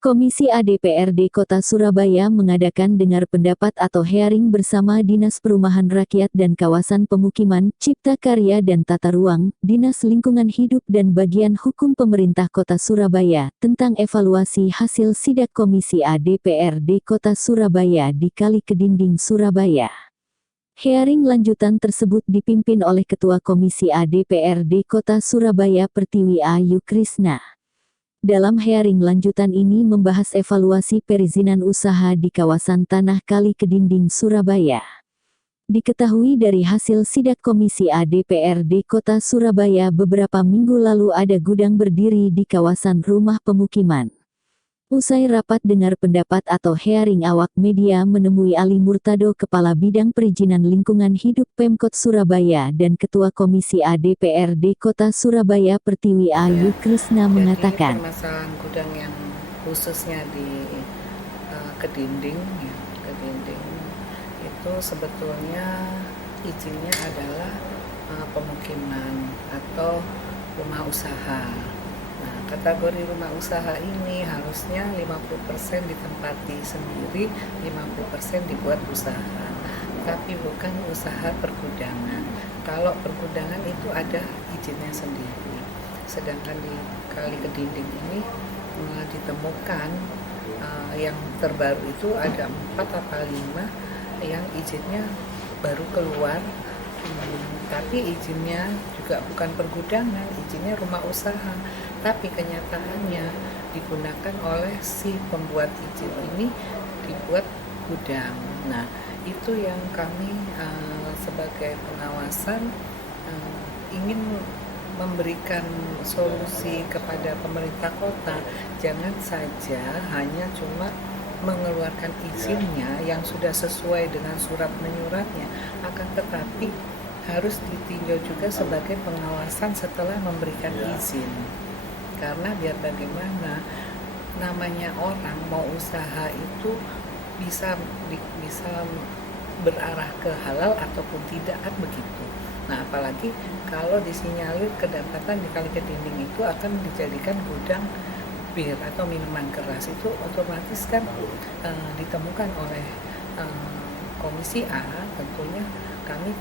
Komisi A DPRD Kota Surabaya mengadakan dengar pendapat atau hearing bersama Dinas Perumahan Rakyat dan Kawasan Pemukiman, Cipta Karya dan Tata Ruang, Dinas Lingkungan Hidup dan Bagian Hukum Pemerintah Kota Surabaya tentang evaluasi hasil sidak Komisi A DPRD Kota Surabaya di Kali Kedinding, Surabaya. Hearing lanjutan tersebut dipimpin oleh Ketua Komisi A DPRD Kota Surabaya Pertiwi Ayu Krisna. Dalam hearing lanjutan ini membahas evaluasi perizinan usaha di kawasan Tanah Kali Kedinding, Surabaya. Diketahui dari hasil sidak Komisi A DPRD Kota Surabaya beberapa minggu lalu ada gudang berdiri di kawasan rumah pemukiman. Usai rapat dengar pendapat atau hearing, awak media menemui Ali Murtado, Kepala Bidang Perizinan Lingkungan Hidup Pemkot Surabaya dan Ketua Komisi A DPRD Kota Surabaya Pertiwi Ayu Krisna mengatakan. Permasalahan gudang yang khususnya di Kedinding, Kedinding itu sebetulnya izinnya adalah pemukiman atau rumah usaha. Nah, kategori rumah usaha ini harusnya 50% ditempati sendiri, 50% dibuat usaha. Tapi bukan usaha pergudangan. Kalau pergudangan itu ada izinnya sendiri. Sedangkan di Kali Kedinding ini ditemukan yang terbaru itu ada 4 atau 5 yang izinnya baru keluar. Tapi izinnya juga bukan pergudangan, izinnya rumah usaha. Tapi kenyataannya digunakan oleh si pembuat izin ini dibuat gudang. Nah, itu yang kami sebagai pengawasan ingin memberikan solusi kepada pemerintah kota. Jangan saja hanya cuma mengeluarkan izinnya yang sudah sesuai dengan surat menyuratnya, akan tetapi harus ditinjau juga sebagai pengawasan setelah memberikan izin. Karena biar bagaimana namanya orang mau usaha itu bisa berarah ke halal ataupun tidak, kan begitu. Nah, apalagi kalau disinyalir kedapatan di Kali Kedinding itu akan dijadikan gudang bir atau minuman keras, itu otomatis kan ditemukan oleh Komisi A. Tentunya kami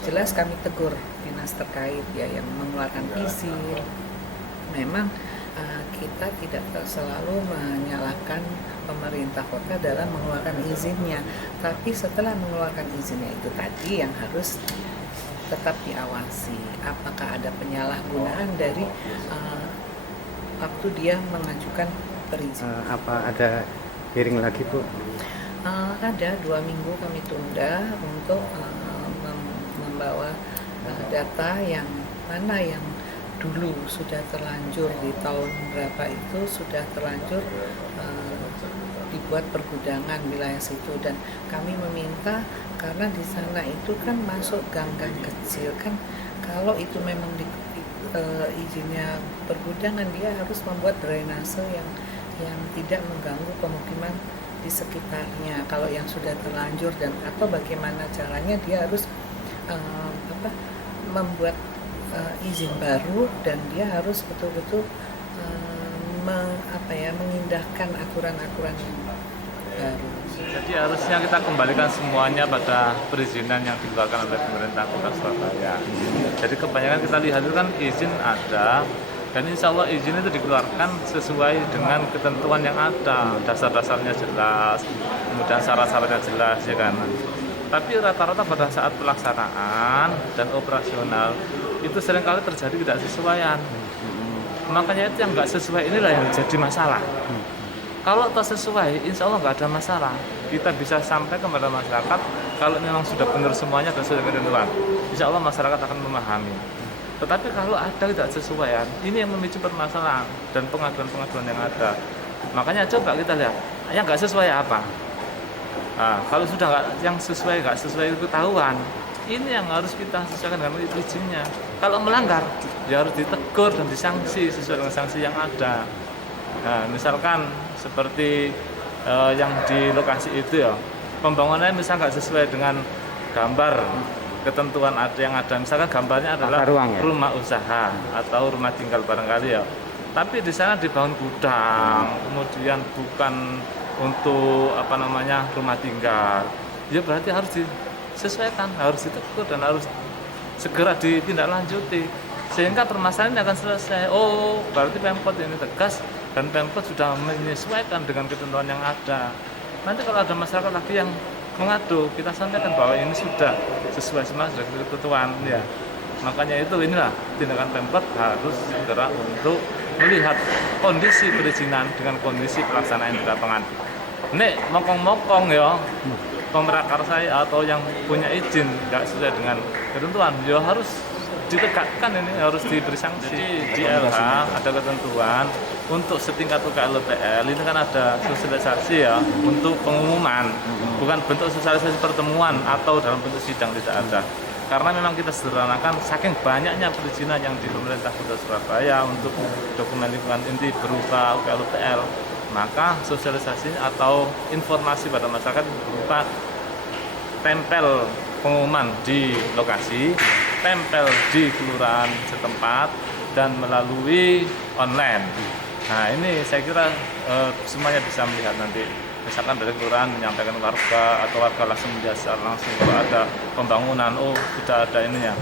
jelas kami tegur dinas terkait ya yang mengeluarkan izin. Memang kita tidak selalu menyalahkan pemerintah kota dalam mengeluarkan izinnya, tapi setelah mengeluarkan izinnya itu tadi yang harus tetap diawasi apakah ada penyalahgunaan dari waktu dia mengajukan perizinan. Apa ada hearing lagi, Bu? Ada 2 minggu kami tunda untuk membawa data yang mana yang dulu sudah terlanjur di tahun berapa itu sudah terlanjur dibuat pergudangan wilayah situ, dan kami meminta karena di sana itu kan masuk gang-gang kecil kan, kalau itu memang izinnya pergudangan dia harus membuat drainase yang tidak mengganggu pemukiman di sekitarnya. Kalau yang sudah terlanjur dan atau bagaimana caranya dia harus membuat izin baru, dan dia harus betul-betul mengindahkan aturan-aturan yang baru. Jadi harusnya kita kembalikan semuanya pada perizinan yang dikeluarkan oleh pemerintah Kota Surabaya. Jadi kebanyakan kita lihat itu kan izin ada, dan insya Allah izin itu dikeluarkan sesuai dengan ketentuan yang ada, dasar-dasarnya jelas, kemudian syarat-syaratnya jelas, ya kan. Tapi rata-rata pada saat pelaksanaan dan operasional itu seringkali terjadi tidak sesuaian. Makanya itu yang nggak sesuai inilah yang jadi masalah. Kalau tak sesuai, insya Allah nggak ada masalah. Kita bisa sampai kepada masyarakat kalau memang sudah benar semuanya dan sudah ketentuan. Insya Allah masyarakat akan memahami. Tetapi kalau ada tidak sesuaian, ini yang memicu permasalahan dan pengaduan-pengaduan yang ada. Makanya coba kita lihat, yang nggak sesuai apa. Nah, kalau sudah nggak sesuai itu ketahuan, ini yang harus kita sesuaikan dengan izinnya. Kalau melanggar, ya harus ditegur dan disanksi sesuai dengan sanksi yang ada. Nah, misalkan seperti yang di lokasi itu ya, pembangunannya misal nggak sesuai dengan gambar ketentuan yang ada. Misalkan gambarnya adalah rumah usaha atau rumah tinggal barangkali ya. tapi di sana dibangun gudang, kemudian bukan untuk rumah tinggal, ya berarti harus disesuaikan, harus ditegur dan harus segera ditindaklanjuti sehingga permasalahan ini akan selesai. Oh, berarti Pemkot ini tegas dan Pemkot sudah menyesuaikan dengan ketentuan yang ada. Nanti kalau ada masyarakat lagi yang mengadu, kita sampaikan bahwa ini sudah sesuai sama sudah ketentuan ya. Makanya inilah tindakan Pemkot harus segera untuk melihat kondisi perizinan dengan kondisi pelaksanaan di lapangan. Ini mokong-mokong ya, pemrakarsa atau yang punya izin nggak sesuai dengan ketentuan, ya harus ditegakkan, ini harus diberi sanksi. Jadi di LH ada ketentuan untuk setingkat UKLPL ini kan ada sosialisasi ya untuk pengumuman, bukan bentuk sosialisasi pertemuan atau dalam bentuk sidang, tidak ada. Karena memang kita sederhanakan saking banyaknya perizinan yang di pemerintah Kota Surabaya untuk dokumen lingkungan inti berupa UKLPL, maka sosialisasi atau informasi pada masyarakat berupa tempel pengumuman di lokasi, tempel di kelurahan setempat, dan melalui online. Nah ini saya kira semuanya bisa melihat nanti. Misalkan dari kelurahan menyampaikan warga atau warga langsung biasa langsung kalau ada pembangunan, oh sudah ada ininya.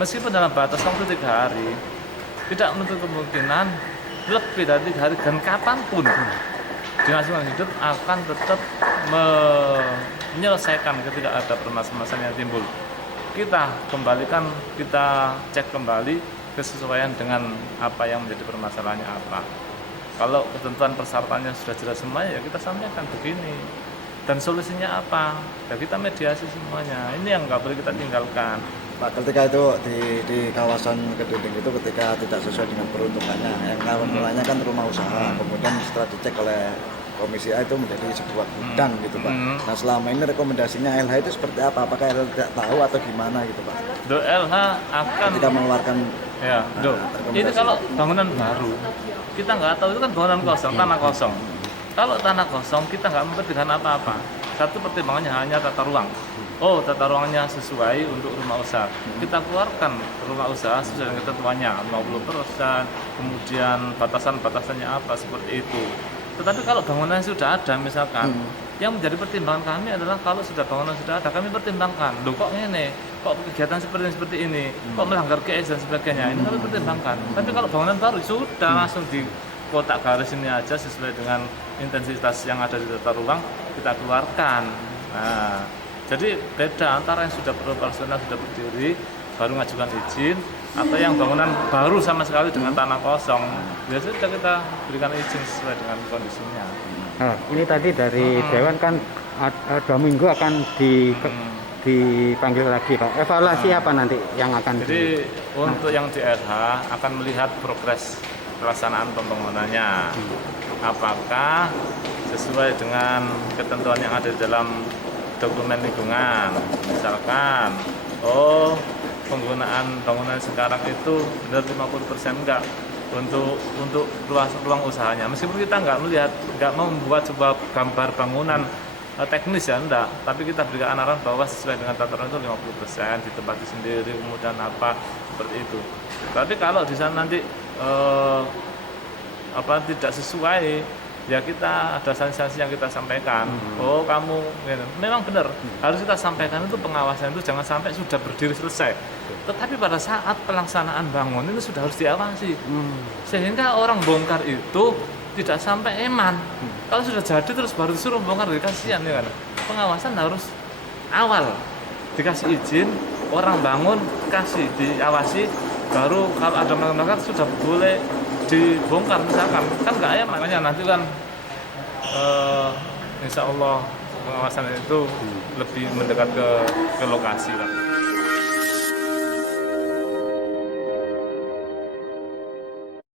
Meskipun dalam batas waktu 3 hari, tidak menutup kemungkinan lebih dari 3 hari dan kapanpun Dinas Lingkungan Hidup akan tetap menyelesaikan ketika ada permasalahan yang timbul. Kita kembalikan, kita cek kembali kesesuaian dengan apa yang menjadi permasalahannya apa. Kalau ketentuan persyaratannya sudah jelas semuanya, ya kita sampaikan begini. Dan solusinya apa? Ya kita mediasi semuanya. Ini yang nggak boleh kita tinggalkan. Pak, ketika itu di kawasan Kedinding itu ketika tidak sesuai dengan peruntukannya, yang awalnya kan rumah usaha, kemudian setelah dicek oleh Komisi A itu menjadi sebuah gudang gitu Pak. Nah selama ini rekomendasinya LH itu seperti apa? Apakah LH tidak tahu atau gimana gitu Pak? LH akan ketika mengeluarkan ya, ini kalau bangunan baru, kita nggak tahu, itu kan bangunan kosong, tanah kosong. Kalau tanah kosong kita nggak mempertimbangkan apa-apa. Satu pertimbangannya hanya tata ruang. Oh, tata ruangnya sesuai untuk rumah usaha. Kita keluarkan rumah usaha sesuai dengan ketentuannya 50%, kemudian batasan-batasannya apa seperti itu. Tetapi kalau bangunan sudah ada misalkan, yang menjadi pertimbangan kami adalah kalau sudah bangunan sudah ada, kami pertimbangkan. Loh kok ini? Kok kegiatan seperti ini? Kok melanggar KS dan sebagainya? Ini kami pertimbangkan. Tapi kalau bangunan baru sudah langsung di kotak garis ini aja sesuai dengan intensitas yang ada di tata ruang kita keluarkan. Nah, jadi beda antara yang sudah beroperasional, sudah berdiri, baru mengajukan izin, atau yang bangunan baru sama sekali dengan tanah kosong. Biasanya sudah kita berikan izin sesuai dengan kondisinya. Nah, ini tadi dari Dewan kan 2 minggu akan dipanggil lagi Pak. Evaluasi apa nanti yang akan Jadi untuk yang di LH akan melihat progres pelaksanaan pembangunannya. Apakah sesuai dengan ketentuan yang ada di dalam dokumen lingkungan. Misalkan, penggunaan bangunan sekarang itu benar 50% enggak untuk ruang usahanya. Meskipun kita nggak membuat sebuah gambar bangunan teknis ya enggak, tapi kita berikan arahan bahwa sesuai dengan tataran itu 50% ditempati sendiri, kemudian apa seperti itu. Tapi kalau di sana nanti tidak sesuai, ya kita ada sanksi-sanksi yang kita sampaikan. Oh kamu, gitu. Memang benar harus kita sampaikan itu, pengawasan itu jangan sampai sudah berdiri selesai. Tetapi pada saat pelaksanaan bangun itu sudah harus diawasi, sehingga orang bongkar itu tidak sampai eman. Kalau sudah jadi terus baru disuruh bongkar, kasihan ya kan. Pengawasan harus awal dikasih izin, orang bangun kasih diawasi, baru kalau ada melanggar sudah boleh dibongkar misalkan, kan nggak eman. Makanya nanti kan insya Allah pengawasan itu lebih mendekat ke lokasi lah.